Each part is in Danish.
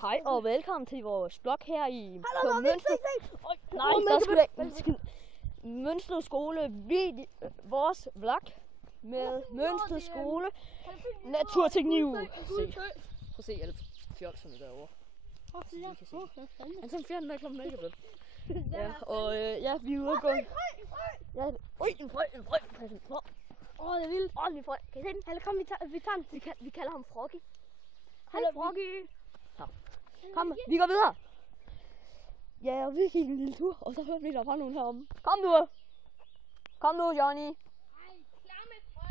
Hej og velkommen til vores blog her i Mønsted Skole. Vores blog med Mønsted Skole. Naturteknik. Prøv at se alle fjolserne derovre. Han tager fjern med klokken mælkebød. Ja, og ja, vi er ude at gå. Ja, en frø. Det er vildt. En frø. Kan I se den? Eller kom, vi tager den. Vi kalder ham Froggy. Hej Froggy. Kom, vi går videre. Ja, og vi gik en lille tur, og så hørte vi, der var nogen heromme. Kom nu, Johnny. Ej, klamme frø.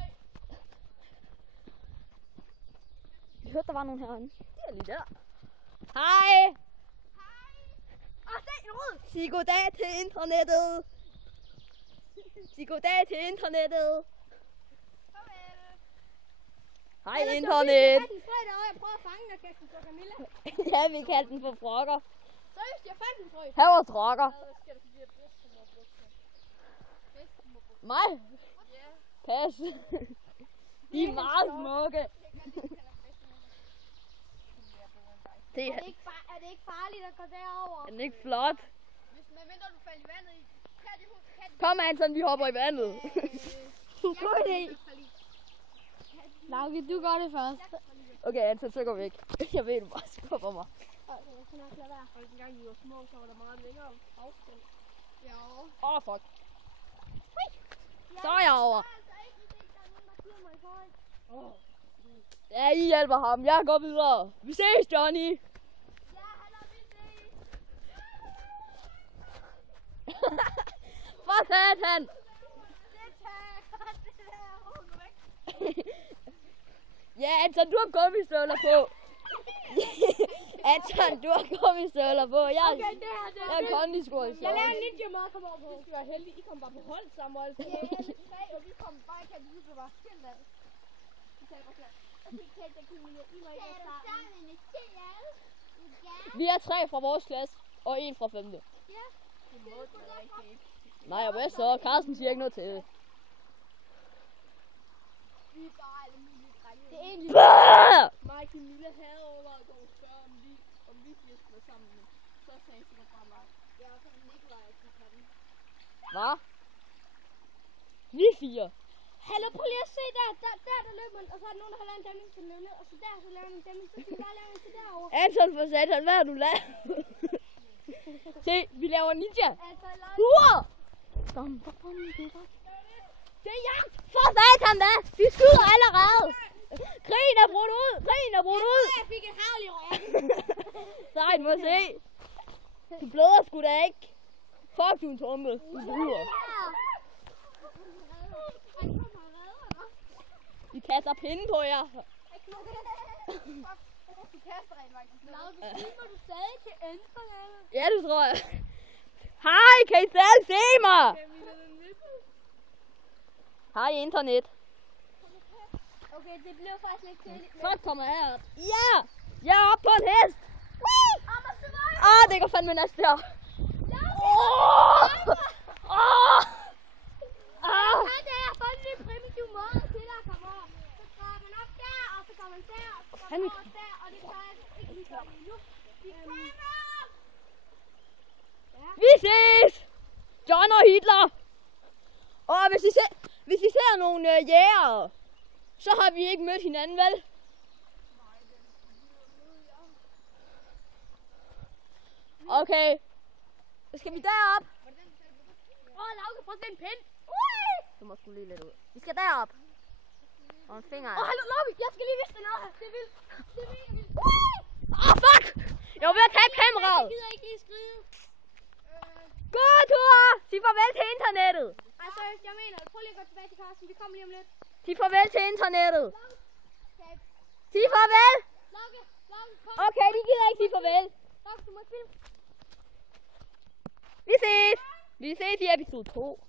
Vi hørte, der var nogen herinde. Det er lige der. Hej. Se en rød. Sig goddag til internettet. Sig goddag til internettet. Hej internet. Jeg prøver at fange den, Kirsten for Camilla. Ja, vi kaldte den for Frogger. Seriøst, jeg fandt den frø. Her var Frogger. Mig? Pas. De er meget smukke. Er det ikke farligt at gå derover? Er den ikke flot? Medmindre du falder i vandet i. Kom Anton, vi hopper i vandet. God idé. Lauke, du gør det først. Okay Anton, så går vi væk. Jeg ved, du bare skubber mig. Dengang vi var små, så var der meget længere afstand. Ja. Fuck. Så er jeg over. Ja, I hjælper ham. Jeg går videre. Vi ses, Johnny. For satan. Ja, Anton, du har gummistøvler på. Anton, du har gummistøvler på. Jeg er kondisko. Jeg laver en ninja måde at komme over på. Vi skal være heldige. I kom bare på hold sammen. Ja, og vi kom bare ikke, at vi blev bare skilt af. Vi er 3 fra vores klasse, og 1 fra 5. Nej, og hvad så? Carsten siger ikke noget til det. Det er egentlig Mig og Camilla havde overvejet at gå og spørge, om vi skulle være sammen. Men så sagde jeg bare nej. Ja, og så Nikolaj og Kikatten. Hvad? Vi 4. Hallo, prøv lige at se der løber man, og så er der nogen, der har lavet en dæmning til løbet, og så der laver man en dæmning, så skal vi bare lave en til derovre. Anton for satan, hvad har du lavet? Se, vi laver ninja. Altså, Det er jagt! For satan da! Vi skyder allerede! Krigen er brudt ud! Jeg fik et havl i røven. Sejt, må se! Du bløder sgu da ikke! Fuck, du er en tomme! Du bløder! Vi kaster pinde på jer! Du kaster rent faktisk. Lauke, filmer du stadig til internettet? Ja, det tror jeg. Hej, kan I stadig se mig? Hej, internet. Okay, det blev faktisk lidt kedeligt. Folk kommer herop. Ja! Jeg er oppe på en hest! Det går fandme næste her. Det er sådan en primitiv måde til at komme over. Så træder man op der, og så kommer man der, og så kommer man over der, og det gør jeg ikke lige komme nu. Vi ses! John og Hitler! Og hvis I ser nogle jægere, så har vi ikke mødt hinanden, vel? Okay. Så skal vi derop. Lauke, prøv at se en pind. Du må sgu lige lidt ud. Vi skal derop. Og en finger. Hallo, Lauke, jeg skal lige vise dig noget her. Det er vildt. Fuck! Jeg var ved at tabe kameraet. Jeg gider ikke lige skrive. God tur! Sig farvel til internettet. Ej, seriøst, jeg mener det. Prøv lige at gå tilbage til Carsten. Vi kommer lige om lidt. Sig farvel til internettet. Sig farvel. Lauke, kom. Okay, de gider ikke sige farvel. Lauke, du må filme. Vi ses. Vi ses i episode 2.